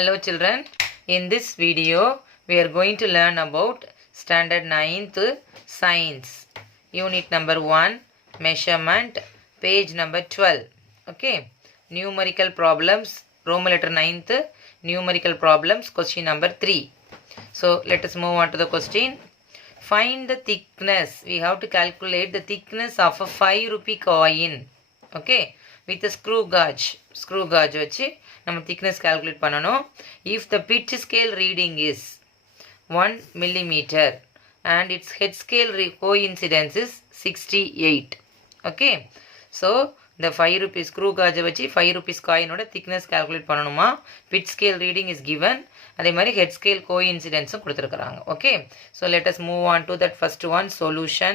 Hello children, in this video we are going to learn about standard 9th science, unit number 1, measurement, page number 12. Okay, numerical problems, Roman letter 9th, numerical problems, question number 3. So let us move on to the question. Find the thickness. We have to calculate the thickness of a 5 rupee coin. Okay, with a screw gauge வச்சு நம்ம thickness calculate பண்ணணும். If the pitch scale reading is 1 millimeter and its head scale coincidence is 68. Okay, so the 5 rupees screw gauge வச்சு 5 rupees coin ஓட thickness calculate பண்ணணுமா. Pitch scale reading is given. அதே மாதிரி head scale coincidence கொடுத்திருக்காங்க. Okay, so let us move on to that first one, solution.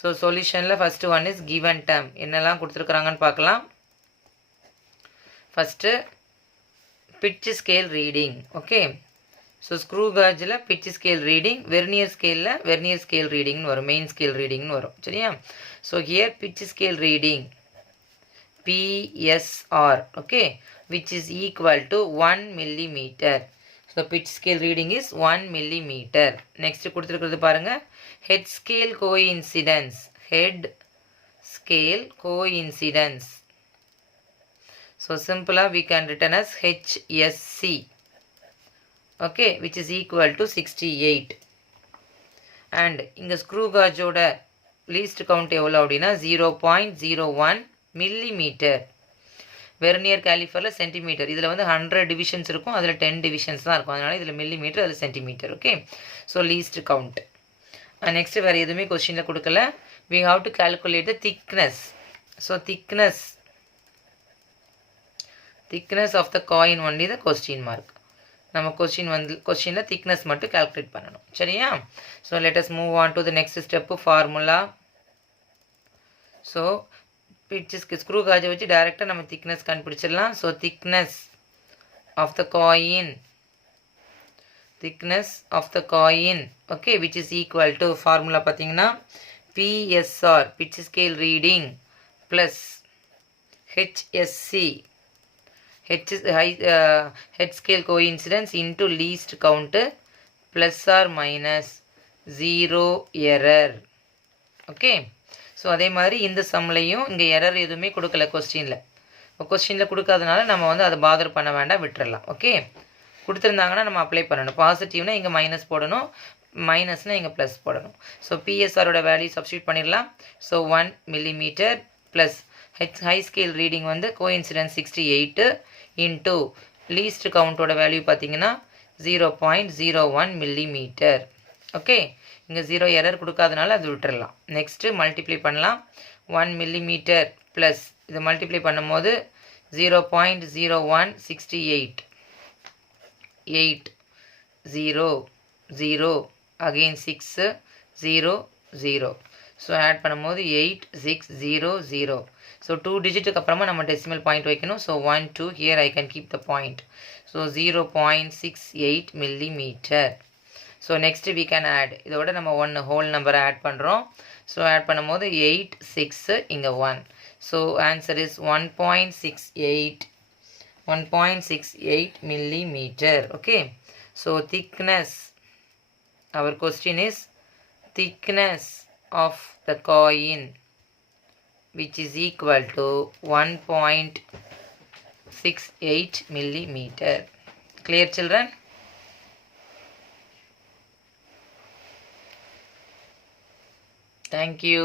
So solutionல first one is given term. என்னெல்லாம் கொடுத்திருக்காங்கன்னு பார்க்கலாம். First pitch scale reading. Okay, so screw gaugeல pitch scale reading, vernier scale reading வரும், main scale reading வரும். சரியா? So here pitch scale reading PSR, okay, which is equal to 1 millimeter. So pitch scale reading is 1 millimeter. Next கொடுத்திருக்கிறது பாருங்க, head scale coincidence. So simply we can written as HSC, okay, which is equal to 68. And இங்க screw gauge ஓட least count எவ்வளவு அப்படினா 0.01 millimeter. Vernier காலிஃபர்ல சென்டிமீட்டர், இதில் வந்து 100 டிவிஷன்ஸ் இருக்கும், அதில் 10 டிவிஷன்ஸ் தான் இருக்கும், அதனால இதில் மில்லிமீட்டர், அதில் centimetre. Okay, so least count. Next வேறு எதுவுமே கொஸ்டினில் கொடுக்கல. we have to calculate the thickness. so thickness of the coin only the question mark. நம்ம கொஸ்டினில் thickness மட்டும் calculate பண்ணணும். சரியா? so let us move on to the next step, formula. so pitch screw gauge வச்சு டைரக்டா நம்ம thickness கண்டுபிடிச்சிடலாம். so thickness of the coin, okay, which is equal to formula பாத்தீங்கன்னா PSR, pitch scale reading, plus HSC, head scale coincidence into least count, plus or minus 0 error. okay, so அதே மாதிரி இந்த சம்லையும் இங்கே எரர் எதுவுமே கொடுக்கல கொஸ்டினில் கொடுக்காதனால நம்ம வந்து அதை பாதர் பண்ண வேண்டாம், விட்டுறலாம். ஓகே, கொடுத்துருந்தாங்கன்னா நம்ம அப்ளை பண்ணணும். பாசிட்டிவ்னா இங்கே மைனஸ் போடணும், மைனஸ்னா இங்கே ப்ளஸ் போடணும். ஸோ பிஎஸ்ஆரோட வேல்யூ சப்ஸ்டியூட் பண்ணிடலாம். ஸோ 1 millimeter plus high scale reading வந்து கோஇன்சிடன்ஸ் 68 இன்ட்டு லீஸ்ட் கவுண்டோட வேல்யூ பார்த்தீங்கன்னா 0.01 millimeter. ஓகே, இங்கே 0 எரர் கொடுக்காதனால அது விட்டுறலாம். நெக்ஸ்ட்டு மல்டிப்ளை பண்ணலாம். 1 millimeter ப்ளஸ் இதை மல்டிப்ளை பண்ணும் போது 0.0168 8 0 0 அகெயின் 6 0 0. ஸோ ஆட் பண்ணும்போது 8600. ஸோ 2 டிஜிட்டுக்கு அப்புறமா நம்ம டெசிமல் பாயிண்ட் வைக்கணும். ஸோ 1 2 here I can keep the point. So 0.68 millimeter. So next we can add, இதோட நம்ம 1 ஹோல் நம்பரை ஆட் பண்ணுறோம். ஸோ ஆட் பண்ணும்போது 8 6 இங்கே 1. So answer is 1.68 millimeter. okay, so thickness, our question is thickness of the coin, which is equal to 1.68 millimeter. clear children? Thank you.